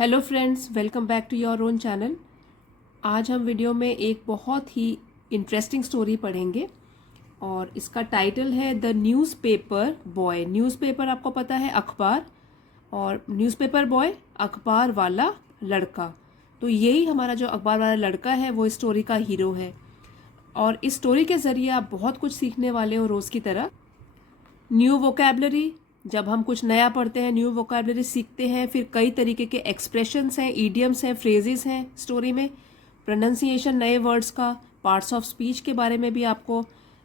Hello friends, welcome back to your own channel. आज हम video में एक बहुत ही इंटरेस्टिंग स्टोरी पढ़ेंगे और इसका टाइटल है द न्यूज़पेपर बॉय। न्यूज़पेपर आपको पता है अखबार, और न्यूज़पेपर बॉय अखबार वाला लड़का। तो यही हमारा जो अखबार वाला लड़का है वो इस स्टोरी का हीरो है और इस स्टोरी के ज़रिए आप बहुत कुछ सीखने वाले हो रोज़ की तरह। न्यू वोकैबलरी, जब हम कुछ नया पढ़ते हैं न्यू वोकैबलरी सीखते हैं। फिर कई तरीके के एक्सप्रेशंस हैं, ईडियम्स हैं, फ्रेजेस हैं स्टोरी में। प्रोनाउंसिएशन नए वर्ड्स का, पार्ट्स ऑफ स्पीच के बारे में भी आपको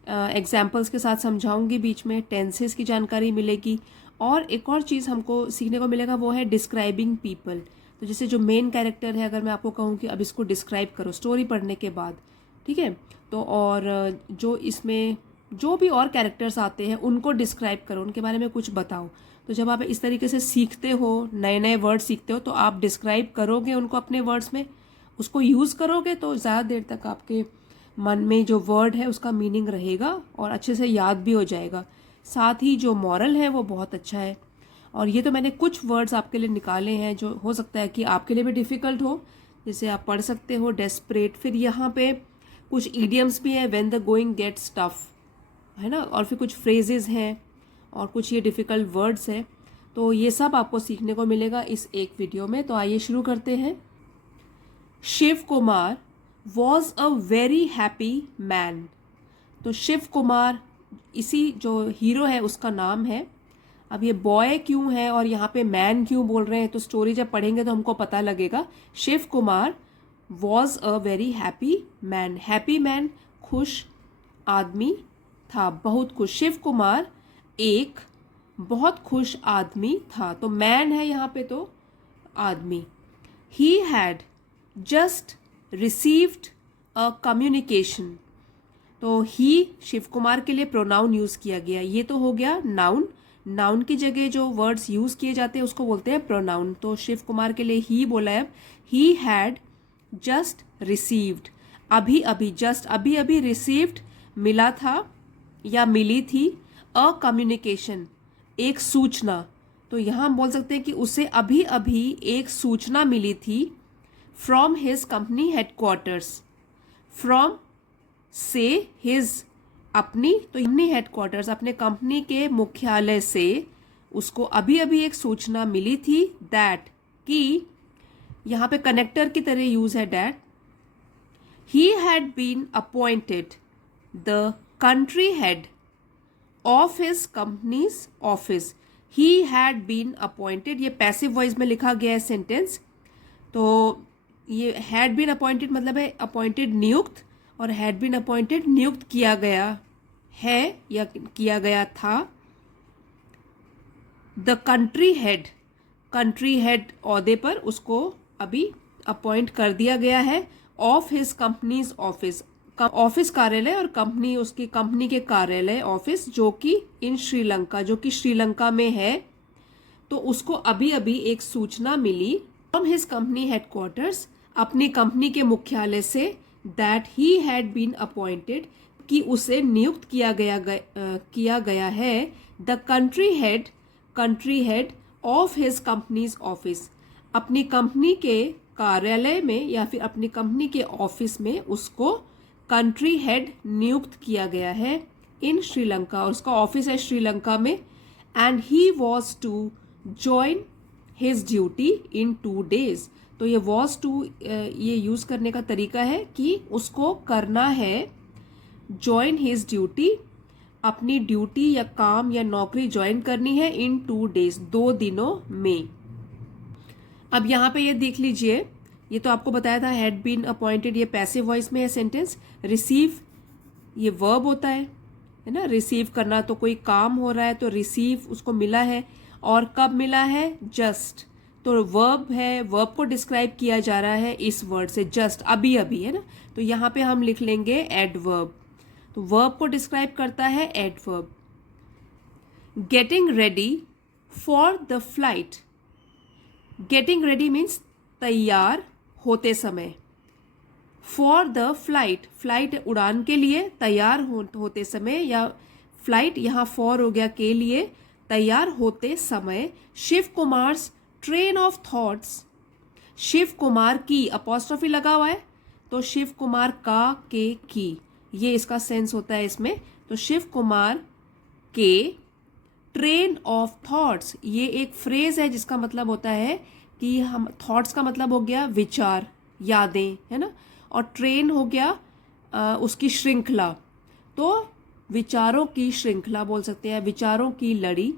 एग्जाम्पल्स के साथ समझाऊंगी बीच में। टेंसेस की जानकारी मिलेगी और एक और चीज़ हमको सीखने को मिलेगा वो है डिस्क्राइबिंग पीपल। तो जैसे जो मेन कैरेक्टर है, अगर मैं आपको कहूँ कि अब इसको डिस्क्राइब करो स्टोरी पढ़ने के बाद, ठीक है, तो और जो इसमें जो भी और कैरेक्टर्स आते हैं उनको डिस्क्राइब करो, उनके बारे में कुछ बताओ। तो जब आप इस तरीके से सीखते हो, नए नए वर्ड सीखते हो, तो आप डिस्क्राइब करोगे उनको अपने वर्ड्स में, उसको यूज़ करोगे तो ज़्यादा देर तक आपके मन में जो वर्ड है उसका मीनिंग रहेगा और अच्छे से याद भी हो जाएगा। साथ ही जो मॉरल है वो बहुत अच्छा है। और ये तो मैंने कुछ वर्ड्स आपके लिए निकाले हैं जो हो सकता है कि आपके लिए भी डिफ़िकल्ट हो, जैसे आप पढ़ सकते हो डेस्परेट। फिर यहाँ पे कुछ ईडियम्स भी हैं, when the going gets tough, है ना, और फिर कुछ फ्रेजेस हैं और कुछ ये डिफ़िकल्ट वर्ड्स हैं। तो ये सब आपको सीखने को मिलेगा इस एक वीडियो में। तो आइए शुरू करते हैं। Shiv Kumar was a very happy man. तो शिव कुमार इसी जो हीरो है उसका नाम है। अब ये बॉय क्यों है और यहाँ पे मैन क्यों बोल रहे हैं, तो स्टोरी जब पढ़ेंगे तो हमको पता लगेगा। Shiv Kumar was a very happy man. Happy man, खुश आदमी था, बहुत खुश। शिव कुमार एक बहुत खुश आदमी था। तो मैन है यहाँ पे तो आदमी। He had just received a communication. तो ही शिव कुमार के लिए प्रोनाउन यूज किया गया। ये तो हो गया नाउन। नाउन की जगह जो वर्ड्स यूज किए जाते हैं उसको बोलते हैं प्रोनाउन। तो शिव कुमार के लिए ही बोला है। ही हैड जस्ट रिसीव्ड, अभी अभी, जस्ट अभी अभी, रिसीव्ड मिला था या मिली थी, अ कम्युनिकेशन एक सूचना। तो यहाँ हम बोल सकते हैं कि उसे अभी अभी एक सूचना मिली थी। From his company headquarters, from से हिज, अपनी, तो अपनी हेडक्वार्टर्स, अपने कंपनी के मुख्यालय से उसको अभी अभी एक सूचना मिली थी। दैट, कि यहाँ पे कनेक्टर की तरह यूज है that. He had been appointed the country head of his company's office. He had been appointed, ये पैसिव वॉइस में लिखा गया है सेंटेंस। तो ये हैड बीन अपॉइंटेड मतलब है अपॉइंटेड नियुक्त, और हैड बीन अपॉइंटेड नियुक्त किया गया है या किया गया था। The country head, country head ओहदे पर उसको अभी अपॉइंट कर दिया गया है। Of his company's office, office कार्यालय, और कंपनी उसकी कंपनी के कार्यालय ऑफिस, जो कि इन श्रीलंका, जो कि श्रीलंका में है। तो उसको अभी अभी एक सूचना मिली फ्रॉम हिज कंपनी हेडक्वार्टर्स, अपनी कंपनी के मुख्यालय से, that he had been appointed, कि उसे नियुक्त किया गया है। The country head of his company's office, अपनी कंपनी के कार्यालय में या फिर अपनी कंपनी के ऑफिस में उसको कंट्री हेड नियुक्त किया गया है इन श्रीलंका, और उसका ऑफिस है श्रीलंका में। And he was to join his duty in 2 days। तो ये वॉज टू, ये यूज करने का तरीका है कि उसको करना है ज्वाइन हिज ड्यूटी, अपनी ड्यूटी या काम या नौकरी ज्वाइन करनी है इन 2 days, 2 दिनों में। अब यहाँ पे ये देख लीजिए, ये तो आपको बताया था हैड बीन अपॉइंटेड, ये पैसिव वॉइस में है सेंटेंस। रिसीव ये वर्ब होता है ना, रिसीव करना, तो कोई काम हो रहा है तो रिसीव उसको मिला है, और कब मिला है, जस्ट। तो वर्ब है, वर्ब को डिस्क्राइब किया जा रहा है इस वर्ड से, जस्ट, अभी अभी, है ना। तो यहाँ पे हम लिख लेंगे एडवर्ब। तो वर्ब को डिस्क्राइब करता है adverb. Getting ready for the flight, getting ready means तैयार होते समय। फॉर द फ्लाइट, फ्लाइट उड़ान के लिए, तैयार होते समय, या फ्लाइट यहाँ फॉर हो गया के लिए, तैयार होते समय। Shiv Kumar's train of thoughts Shiv Kumar की अपॉस्ट्रोफी लगा हुआ है, तो शिव कुमार का के की, ये इसका सेंस होता है इसमें। तो शिव कुमार के ट्रेन ऑफ थॉट्स, ये एक फ्रेज है जिसका मतलब होता है कि हम, थॉट्स का मतलब हो गया विचार, यादें, है ना, और ट्रेन हो गया उसकी श्रृंखला, तो विचारों की श्रृंखला बोल सकते हैं, विचारों की लड़ी।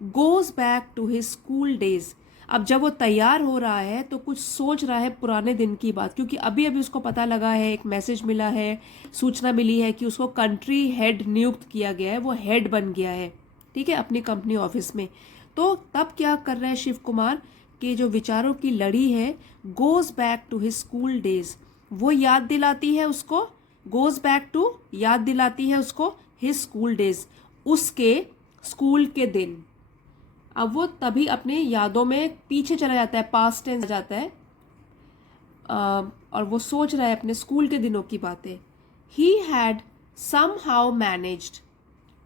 Goes back to his school days, अब जब वो तैयार हो रहा है तो कुछ सोच रहा है पुराने दिन की बात, क्योंकि अभी अभी उसको पता लगा है, एक मैसेज मिला है, सूचना मिली है कि उसको कंट्री हेड नियुक्त किया गया है, वो हेड बन गया है, ठीक है, अपनी कंपनी ऑफिस में। तो तब क्या कर रहा है शिव कुमार के जो विचारों की लड़ी है, goes back to his school days, वो याद दिलाती है उसको, गोज बैक टू याद दिलाती है उसको हिज स्कूल डेज, उसके स्कूल के दिन। अब वो तभी अपने यादों में पीछे चला जाता है, पास्ट टेंस जाता है, और वो सोच रहा है अपने स्कूल के दिनों की बातें। He had somehow managed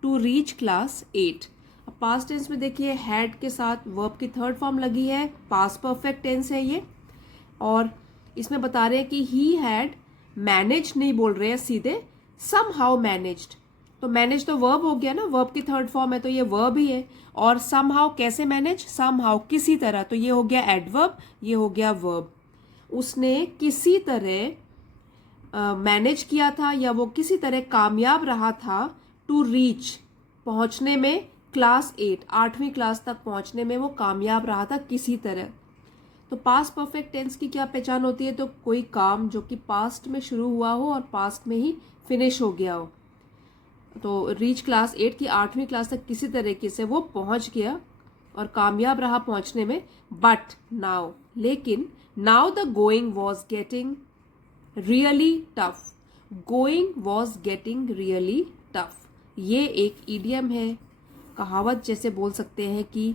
to reach class 8। अब पास्ट टेंस में देखिए हैड के साथ वर्ब की थर्ड फॉर्म लगी है, पास्ट परफेक्ट टेंस है ये, और इसमें बता रहे हैं कि ही हैड, मैनेज नहीं बोल रहे हैं सीधे, somehow managed, तो मैनेज तो वर्ब हो गया ना, वर्ब की थर्ड फॉर्म है तो ये वर्ब ही है, और somehow कैसे मैनेज, somehow किसी तरह, तो ये हो गया एडवर्ब, ये हो गया वर्ब। उसने किसी तरह मैनेज किया था, या वो किसी तरह कामयाब रहा था, टू रीच, पहुंचने में, क्लास 8, 8वीं क्लास तक पहुंचने में वो कामयाब रहा था किसी तरह। तो पास्ट परफेक्ट टेंस की क्या पहचान होती है, तो कोई काम जो कि पास्ट में शुरू हुआ हो और पास्ट में ही फिनिश हो गया हो। तो रीच क्लास 8 की 8वीं क्लास तक किसी तरीके से वो पहुंच गया और कामयाब रहा पहुंचने में। बट नाउ, लेकिन, now the going was getting really tough, going was getting really tough, ये एक इडियम है, कहावत जैसे बोल सकते हैं कि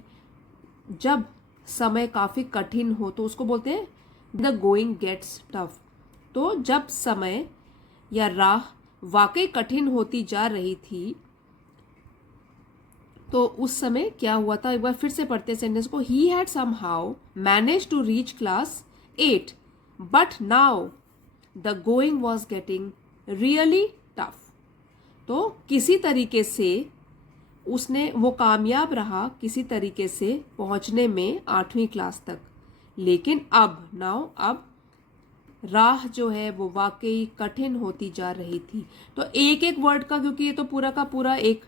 जब समय काफ़ी कठिन हो तो उसको बोलते हैं द गोइंग गेट्स टफ। तो जब समय या राह वाकई कठिन होती जा रही थी, तो उस समय क्या हुआ था, एक बार फिर से पढ़ते सेंटेंस को। He had somehow manage to reach class 8 but now the going was getting really tough. तो किसी तरीके से उसने, वो कामयाब रहा किसी तरीके से पहुंचने में 8वीं क्लास तक, लेकिन अब, नाउ, अब राह जो है वो वाकई कठिन होती जा रही थी। तो एक एक वर्ड का, क्योंकि ये तो पूरा का पूरा एक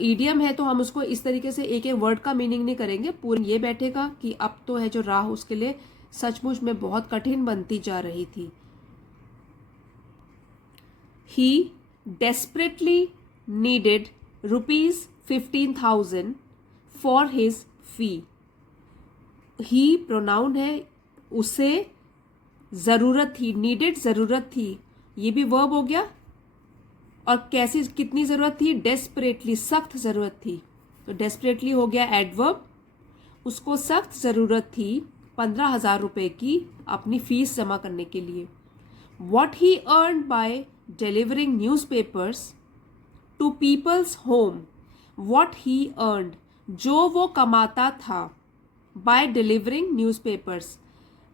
ईडियम है, तो हम उसको इस तरीके से एक एक वर्ड का मीनिंग नहीं करेंगे, पूरा ये बैठेगा कि अब तो है जो राह उसके लिए सचमुच में बहुत कठिन बनती जा रही थी। ही desperately needed ₹15,000 for his fee। He pronoun है, उसे ज़रूरत थी, नीडेड ज़रूरत थी, ये भी वर्ब हो गया, और कैसी, कितनी ज़रूरत थी, डेस्परेटली, सख्त ज़रूरत थी, तो डेस्परेटली हो गया एडवर्ब, उसको सख्त ज़रूरत थी 15,000 रुपये की अपनी फीस जमा करने के लिए। What he earned by delivering newspapers to people's home, what he earned, जो वो कमाता था, by delivering newspapers,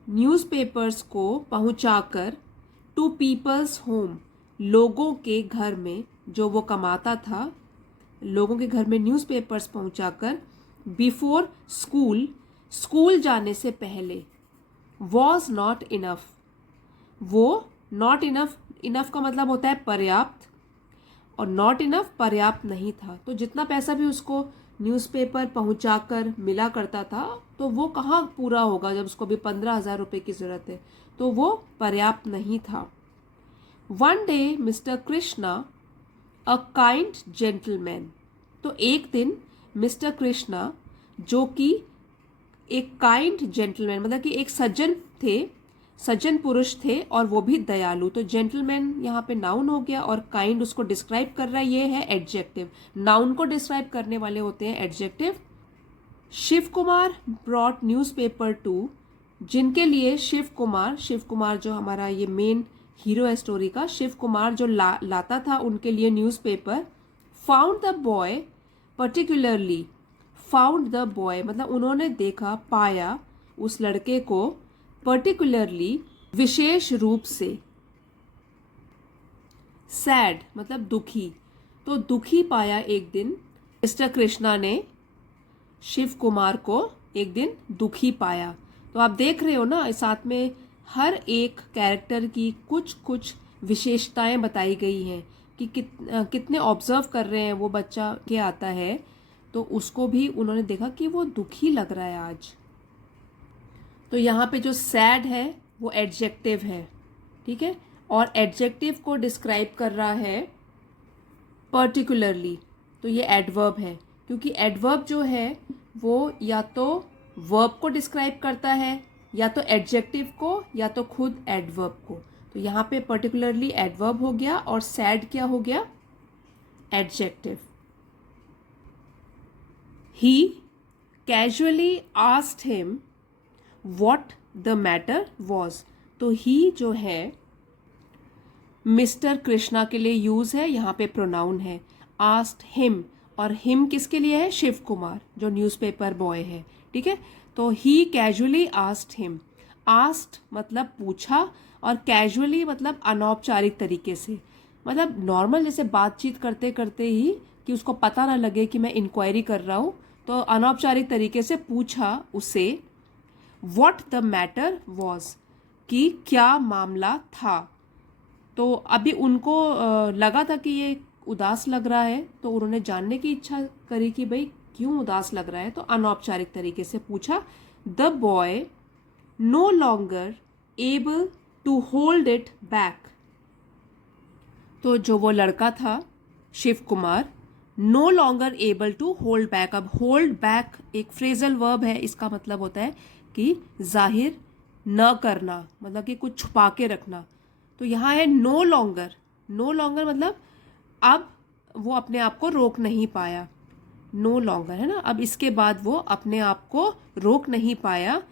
न्यूज़पेपर्स को पहुंचाकर, to people's home, लोगों के घर में, जो वो कमाता था, लोगों के घर में न्यूज़पेपर्स पहुंचाकर, बिफोर स्कूल, स्कूल जाने से पहले, was not enough, वो नॉट इनफ, इनफ का मतलब होता है पर्याप्त, और नॉट इनफ पर्याप्त नहीं था। तो जितना पैसा भी उसको न्यूज़पेपर पहुंचाकर मिला करता था, तो वो कहाँ पूरा होगा जब उसको भी 15,000 रुपये की ज़रूरत है, तो वो पर्याप्त नहीं था। One day mister Krishna a kind gentleman, तो एक दिन मिस्टर कृष्णा, जो कि एक काइंड जेंटलमैन, मतलब कि एक सज्जन थे, सज्जन पुरुष थे, और वो भी दयालु। तो जेंटलमैन यहाँ पे नाउन हो गया, और काइंड उसको डिस्क्राइब कर रहा है, ये है एडजेक्टिव। नाउन को डिस्क्राइब करने वाले होते हैं adjective. Shiv Kumar brought newspaper to, जिनके लिए शिव कुमार जो हमारा ये मेन हीरो है स्टोरी का, शिव कुमार जो लाता था उनके लिए newspaper. Found the boy particularly, found the boy मतलब उन्होंने देखा, पाया उस लड़के को, पर्टिकुलरली विशेष रूप से, सैड मतलब दुखी, तो दुखी पाया एक दिन मिस्टर कृष्णा ने शिव कुमार को एक दिन दुखी पाया। तो आप देख रहे हो ना, साथ में हर एक कैरेक्टर की कुछ कुछ विशेषताएं बताई गई हैं कि कितने ऑब्जर्व कर रहे हैं वो बच्चा के आता है, तो उसको भी उन्होंने देखा कि वो दुखी लग रहा है आज। तो यहाँ पे जो सैड है वो एडजेक्टिव है, ठीक है, और एडजेक्टिव को डिस्क्राइब कर रहा है पर्टिकुलरली, तो ये एडवर्ब है, क्योंकि एडवर्ब जो है वो या तो वर्ब को डिस्क्राइब करता है, या तो एडजेक्टिव को, या तो खुद एडवर्ब को। तो यहाँ पे पर्टिकुलरली एडवर्ब हो गया और सैड क्या हो गया, adjective. He casually asked him what the matter was. तो ही जो है मिस्टर कृष्णा के लिए यूज है, यहाँ पे प्रोनाउन है। आस्क्ड हिम, और हिम किसके लिए है, शिव कुमार जो न्यूज़पेपर बॉय है, ठीक है। तो ही कैजुअली आस्क्ड हिम, आस्क्ड मतलब पूछा, और कैजुअली मतलब अनौपचारिक तरीके से, मतलब नॉर्मल जैसे बातचीत करते करते ही, कि उसको पता ना लगे कि मैं इंक्वायरी कर रहा हूँ, तो अनौपचारिक तरीके से पूछा उसे व्हाट द मैटर वॉज, कि क्या मामला था। तो अभी उनको लगा था कि ये उदास लग रहा है, तो उन्होंने जानने की इच्छा करी कि भाई क्यों उदास लग रहा है, तो अनौपचारिक तरीके से पूछा। The boy no longer able to hold it back. तो जो वो लड़का था Shiv Kumar, no longer able to hold back. अब होल्ड बैक एक फ्रेजल वर्ब है, इसका मतलब होता है कि जाहिर न करना, मतलब कि कुछ छुपा के रखना। तो यहाँ है नो लॉन्गर, नो लॉन्गर मतलब अब वो अपने आप को रोक नहीं पाया, नो लॉन्गर है ना। अब इसके बाद वो अपने आप को रोक नहीं पाया।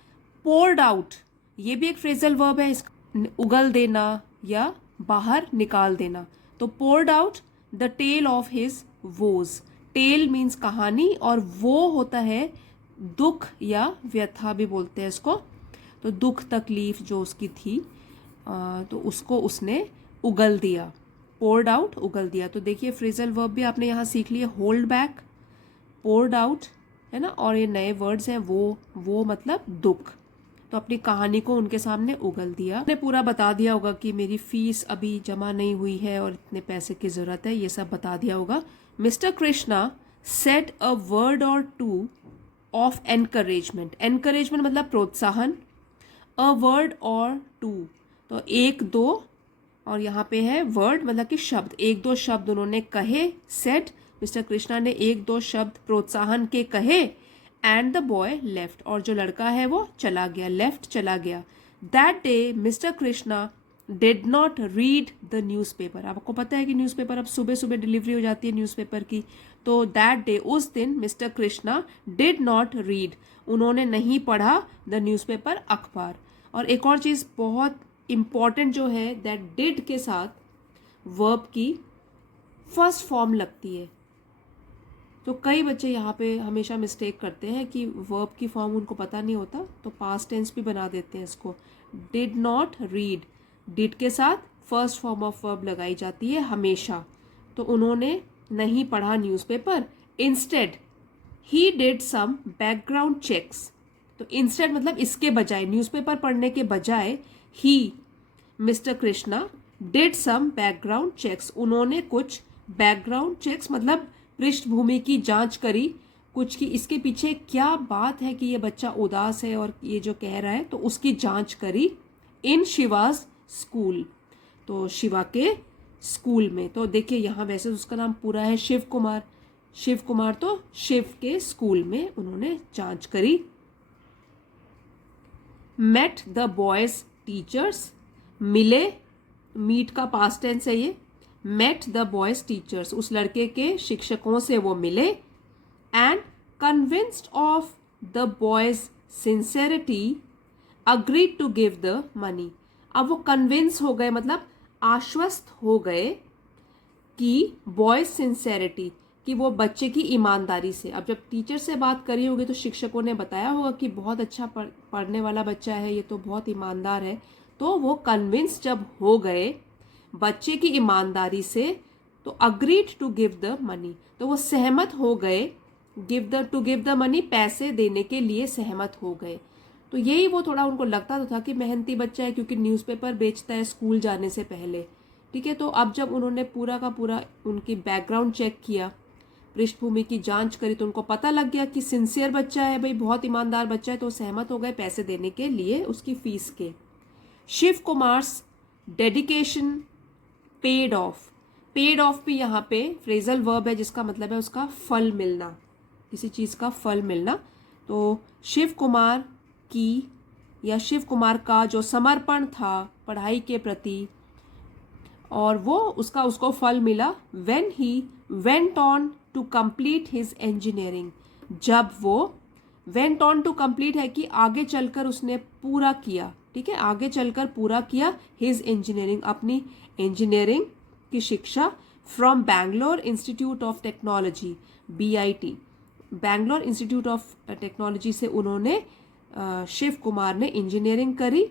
पोर्ड आउट, ये भी एक फ्रेजल वर्ब है, इसका उगल देना या बाहर निकाल देना। तो poured out the tale of his woes. Tale means कहानी, और वो होता है दुख या व्यथा भी बोलते हैं इसको। तो दुख तकलीफ जो उसकी थी, तो उसको उसने उगल दिया, पोर्ड आउट उगल दिया। तो देखिए फ्रेजल वर्ब भी आपने यहाँ सीख लिया, होल्ड बैक, पोर्ड आउट, है ना, और ये नए वर्ड्स हैं वो मतलब दुख। तो अपनी कहानी को उनके सामने उगल दिया। ने पूरा बता दिया होगा कि मेरी फीस अभी जमा नहीं हुई है और इतने पैसे की ज़रूरत है, ये सब बता दिया होगा। Mister Krishna said a word और टू ऑफ एनकरेजमेंट। एनकरेजमेंट मतलब प्रोत्साहन, अ वर्ड और टू तो एक दो, और यहाँ पे है वर्ड मतलब कि शब्द, एक दो शब्द उन्होंने कहे। सेड, मिस्टर कृष्णा ने एक दो शब्द प्रोत्साहन के कहे। एंड द बॉय लेफ्ट, और जो लड़का है वो चला गया, लेफ्ट चला गया। That day mister Krishna did not read the newspaper. आपको पता है कि न्यूज़पेपर अब सुबह सुबह डिलीवरी हो जाती है न्यूज़पेपर की। तो दैट डे, उस दिन mister Krishna did not read, उन्होंने नहीं पढ़ा द न्यूज़पेपर, अखबार। और एक और चीज़ बहुत इम्पॉर्टेंट जो है, दैट डिड के साथ वर्ब की फर्स्ट फॉर्म लगती है। तो कई बच्चे यहाँ पे हमेशा मिस्टेक करते हैं कि वर्ब की फॉर्म उनको पता नहीं होता, तो पास्ट टेंस भी बना देते हैं इसको। डिड नॉट रीड, डिड के साथ फर्स्ट फॉर्म ऑफ वर्ब लगाई जाती है हमेशा। तो उन्होंने नहीं पढ़ा newspaper. Instead he did some background checks. तो इंस्टेड मतलब इसके बजाय, न्यूज़पेपर पढ़ने के बजाय, he mister Krishna did some background checks, उन्होंने कुछ बैकग्राउंड चेक्स मतलब पृष्ठभूमि की जांच करी, कुछ की इसके पीछे क्या बात है कि ये बच्चा उदास है और ये जो कह रहा है, तो उसकी जांच करी। इन शिवाज स्कूल, तो शिवा के स्कूल में। तो देखिए यहाँ वैसे उसका नाम पूरा है शिव कुमार, शिव कुमार तो शिव के स्कूल में उन्होंने जांच करी। मेट द बॉयज टीचर्स, मिले, मीट का पास्ट टेंस है ये। मेट द बॉयज टीचर्स, उस लड़के के शिक्षकों से वो मिले। And convinced of the boy's sincerity agreed to give the money. अब वो कन्विंस हो गए मतलब आश्वस्त हो गए कि बॉयज सिंसेरिटी, कि वो बच्चे की ईमानदारी से, अब जब टीचर से बात करी होगी तो शिक्षकों ने बताया होगा कि बहुत अच्छा पढ़ने वाला बच्चा है, ये तो बहुत ईमानदार है, तो वो कन्विंस जब हो गए बच्चे की ईमानदारी से तो agreed to give the money, तो वो सहमत हो गए टू गिव द मनी, पैसे देने के लिए सहमत हो गए। तो यही वो थोड़ा उनको लगता तो था कि मेहनती बच्चा है क्योंकि न्यूज़पेपर बेचता है स्कूल जाने से पहले, ठीक है। तो अब जब उन्होंने पूरा का पूरा उनकी बैकग्राउंड चेक किया, पृष्ठभूमि की जांच करी, तो उनको पता लग गया कि सिंसियर बच्चा है भाई, बहुत ईमानदार बच्चा है, तो सहमत हो गए पैसे देने के लिए उसकी फीस के। Shiv Kumar's dedication paid off, paid off भी यहाँ पे फ्रेजल वर्ब है जिसका मतलब है उसका फल मिलना, किसी चीज़ का फल मिलना। तो शिव कुमार की या शिव कुमार का जो समर्पण था पढ़ाई के प्रति, और वो उसको फल मिला when he went on to complete his engineering, जब वो वेंट ऑन टू कंप्लीट है कि आगे चलकर उसने पूरा किया, ठीक है, आगे चलकर पूरा किया हिज इंजीनियरिंग, अपनी इंजीनियरिंग की शिक्षा, from Bangalore institute of technology BIT, Bangalore institute of technology से उन्होंने शिव कुमार ने इंजीनियरिंग करी,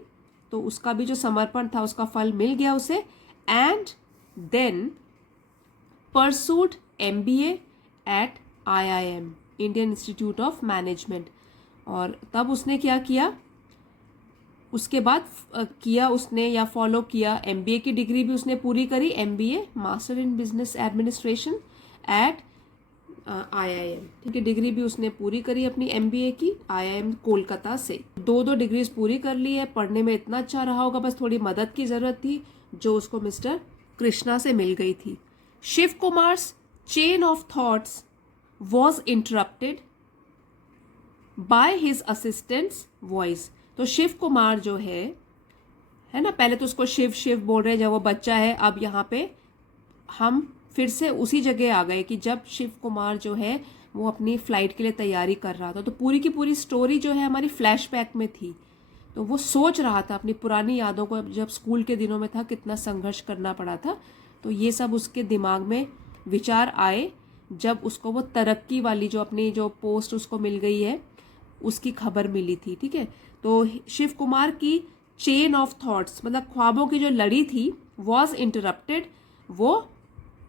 तो उसका भी जो समर्पण था उसका फल मिल गया उसे। And then pursued MBA at IIM, Indian Institute of Management, और तब उसने क्या किया, उसके बाद किया उसने या फॉलो किया MBA की डिग्री भी उसने पूरी करी, MBA master in business administration at IIM, ठीक है, डिग्री भी उसने पूरी करी अपनी MBA की IIM कोलकाता से। दो डिग्रीज पूरी कर ली है, पढ़ने में इतना अच्छा रहा होगा, बस थोड़ी मदद की जरूरत थी जो उसको मिस्टर कृष्णा से मिल गई थी। Shiv Kumar's chain of thoughts was interrupted by his assistant's voice, तो शिव कुमार जो है ना, पहले तो उसको शिव शिव बोल रहे हैं जब वो बच्चा है, अब यहाँ पे हम फिर से उसी जगह आ गए कि जब शिव कुमार जो है वो अपनी फ्लाइट के लिए तैयारी कर रहा था, तो पूरी की पूरी स्टोरी जो है हमारी फ्लैशबैक में थी, तो वो सोच रहा था अपनी पुरानी यादों को, जब स्कूल के दिनों में था कितना संघर्ष करना पड़ा था, तो ये सब उसके दिमाग में विचार आए जब उसको वो तरक्की वाली जो अपनी जो पोस्ट उसको मिल गई है उसकी खबर मिली थी, ठीक है। तो शिव कुमार की चेन ऑफ थॉट्स मतलब ख्वाबों की जो लड़ी थी वॉज इंटरप्टेड, वो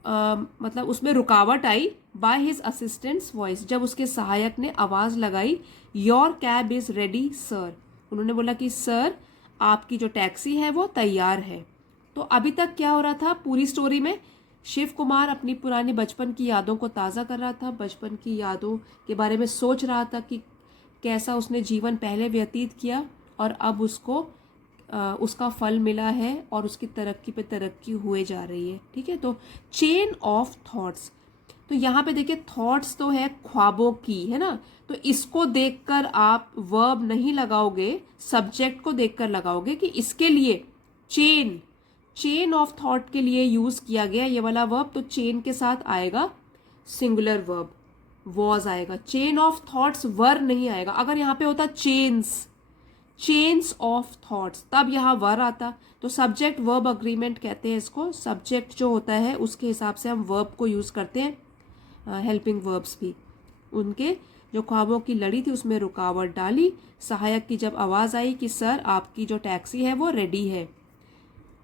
मतलब उसमें रुकावट आई बाय हिज असिस्टेंट्स वॉइस, जब उसके सहायक ने आवाज़ लगाई your cab is ready sir, उन्होंने बोला कि सर आपकी जो टैक्सी है वो तैयार है। तो अभी तक क्या हो रहा था पूरी स्टोरी में, शिव कुमार अपनी पुरानी बचपन की यादों को ताज़ा कर रहा था, बचपन की यादों के बारे में सोच रहा था कि कैसा उसने जीवन पहले व्यतीत किया और अब उसको उसका फल मिला है और उसकी तरक्की पे तरक्की हुए जा रही है, ठीक है। तो चेन ऑफ थॉट्स, तो यहाँ पे देखिए थॉट्स तो है ख्वाबों की, है ना, तो इसको देखकर आप वर्ब नहीं लगाओगे, सब्जेक्ट को देखकर लगाओगे कि इसके लिए चेन ऑफ थॉट के लिए यूज किया गया ये वाला वर्ब, तो चेन के साथ आएगा सिंगुलर वर्ब वॉज आएगा, चेन ऑफ थॉट्स वर नहीं आएगा। अगर यहाँ पे होता चेन्स ऑफ थॉट्स तब यहाँ वर आता, तो सब्जेक्ट वर्ब अग्रीमेंट कहते हैं इसको, सब्जेक्ट जो होता है उसके हिसाब से हम वर्ब को यूज करते हैं, हेल्पिंग वर्ब्स भी। उनके जो ख्वाबों की लड़ी थी उसमें रुकावट डाली, सहायक की जब आवाज आई कि सर आपकी जो टैक्सी है वो रेडी है।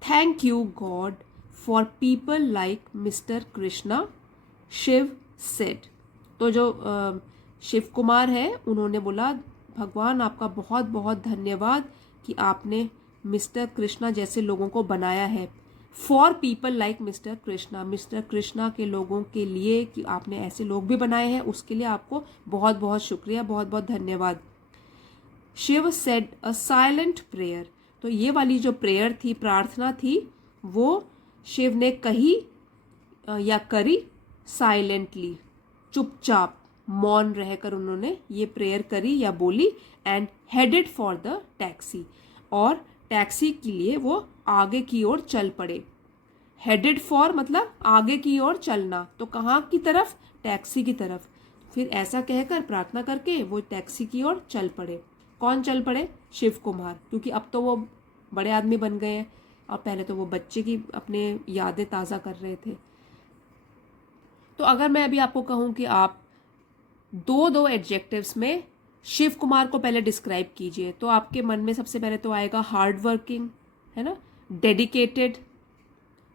Thank you God for people like mister Krishna, Shiv said, तो जो शिव कुमार है उन्होंने बोला भगवान आपका बहुत बहुत धन्यवाद कि आपने मिस्टर कृष्णा जैसे लोगों को बनाया है, for people like mister Krishna के लोगों के लिए कि आपने ऐसे लोग भी बनाए हैं, उसके लिए आपको बहुत बहुत शुक्रिया, बहुत बहुत धन्यवाद। Shiv said a silent prayer, तो ये वाली जो प्रेयर थी, प्रार्थना थी, वो शिव ने कही या करी साइलेंटली, चुपचाप मौन रहकर उन्होंने ये प्रेयर करी या बोली, and headed for the taxi, और टैक्सी के लिए वो आगे की ओर चल पड़े। हेडेड फॉर मतलब आगे की ओर चलना, तो कहाँ की तरफ, टैक्सी की तरफ। फिर ऐसा कहकर प्रार्थना करके वो टैक्सी की ओर चल पड़े। कौन चल पड़े? शिव कुमार, क्योंकि अब तो वो बड़े आदमी बन गए हैं और पहले तो वो बच्चे की अपने यादें ताज़ा कर रहे थे। तो अगर मैं अभी आपको कहूँ कि आप दो दो एडजेक्टिव्स में शिव कुमार को पहले डिस्क्राइब कीजिए, तो आपके मन में सबसे पहले तो आएगा हार्ड वर्किंग, है ना, डेडिकेटेड।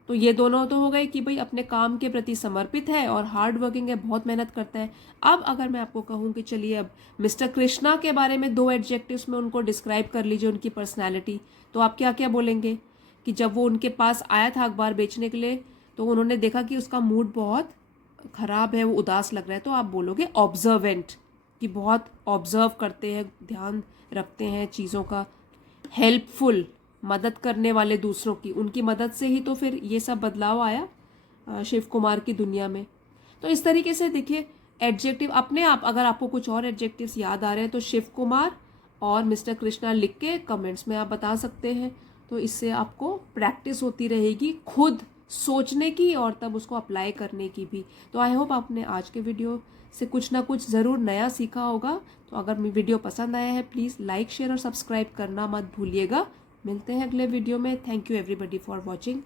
तो ये दोनों तो हो गए कि भाई अपने काम के प्रति समर्पित है और हार्ड वर्किंग है, बहुत मेहनत करता है। अब अगर मैं आपको कहूँ कि चलिए अब मिस्टर कृष्णा के बारे में दो एडजेक्टिव्स में उनको डिस्क्राइब कर लीजिए, उनकी पर्सनैलिटी, तो आप क्या क्या बोलेंगे? कि जब वो उनके पास आया था अखबार बेचने के लिए, तो उन्होंने देखा कि उसका मूड बहुत खराब है, वो उदास लग रहा है, तो आप बोलोगे ऑब्जर्वेंट, कि बहुत ऑब्जर्व करते हैं, ध्यान रखते हैं चीज़ों का। हेल्पफुल, मदद करने वाले दूसरों की, उनकी मदद से ही तो फिर ये सब बदलाव आया शिव कुमार की दुनिया में। तो इस तरीके से देखिए एडजेक्टिव अपने आप, अगर आपको कुछ और एडजेक्टिव्स याद आ रहे हैं तो शिव कुमार और मिस्टर कृष्णा लिख के कमेंट्स में आप बता सकते हैं। तो इससे आपको प्रैक्टिस होती रहेगी खुद सोचने की और तब उसको अप्लाई करने की भी। तो आई होप आपने आज के वीडियो से कुछ ना कुछ ज़रूर नया सीखा होगा। तो अगर वीडियो पसंद आया है प्लीज़ लाइक शेयर और सब्सक्राइब करना मत भूलिएगा। मिलते हैं अगले वीडियो में। Thank you everybody for watching.